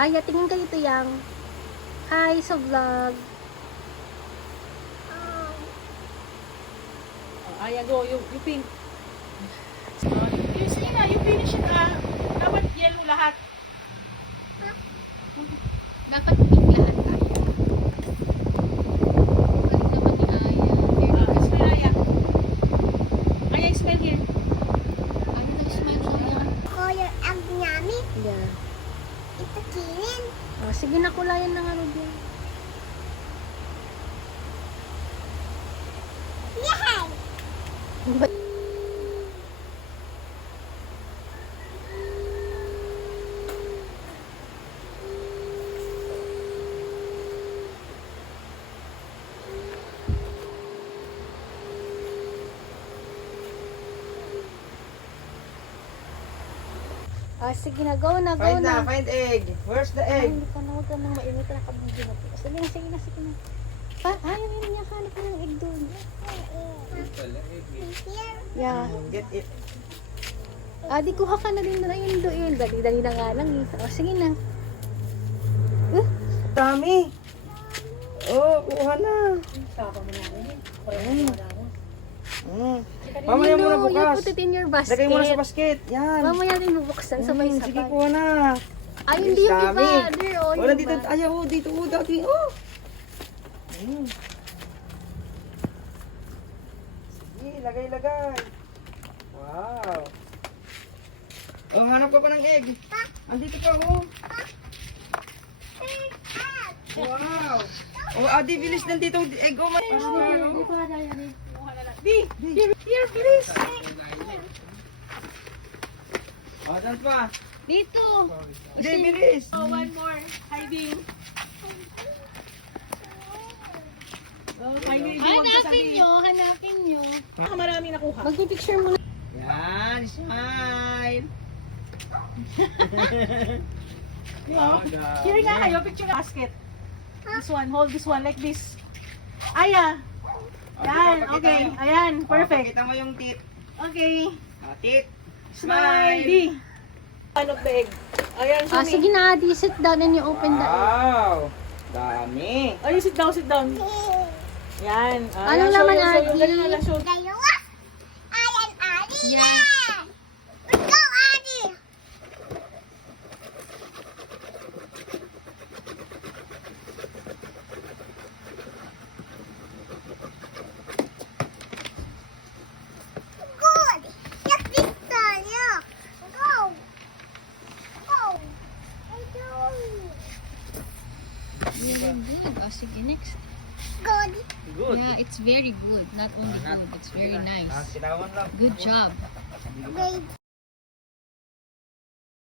Aya, tingin ka dito yang. Hi sa vlog. Aya, go. You pink. You see na, you finish it dapat yellow lahat. Dapat pink lahat tayo. Balik naman ni Aya. Smell Aya. Aya, smell here. Ano nag-smile ko yan? Color ang namin. Yeah. Ipakinin. Oh, sige na, kulayan ng ano din. Yahay! Ah, sige na, go na, go Find na. na, find egg. Where's the Ay, egg? hindi ka na, huwag ka nang mainit na kabidyo na. Sige na, sige na, sige na. Pa, ayaw yun niya, hanap ka ng egg doon. Here. Yeah. Get it. Ah, di kuha ka na din na yun doon. Dali-dali na nga lang eh. Oh, sige na. Dami. Oh, kuha na. Mamaya mo na You bukas. put it in your basket. Lagay mo na sa basket. Yan. Mamaya din bubuksan, sabay-sabay. Sige, kuha na. Ay, hindi yung iba. Dami. There, oh, Wala yung dito. iba. Ayaw, dito. Dati. Oh. Sige, lagay. Wow. Oh, hanap ka pa ng egg. Andito pa, oh. Wow. Oh, Adi, bilis nandito ang egg. Oh, Hindi pa na yan eh. Here, bilis. Oh, saan pa? Dito. Hindi, bilis. Oh, one more. Hiding. Oh, hiding. Hanapin nyo. Marami nakuha. Magpipicture mo na. Yan, smile. Here nga kayo, picture na basket. This one, hold this one like this. Aya. Yan, okay. Ayan, perfect. Pakita mo yung teeth. Okay. Teeth. Smile. D. One of the egg. Ayan, Ah, sige na, Adi. Sit down and you open the egg. Wow. Dami. Ay, sit down, sit down. Yan. Ano naman, Adi? Ganun na, show. Dalawa. Ayan, Ali. Yeah. Let's go, Ali. Good. Look this one, look. Go. Go. Really good. Ah, sige, next. Good. Good. Yeah, it's very good. Not only good, it's very nice. Silawan lang. Good job. Good.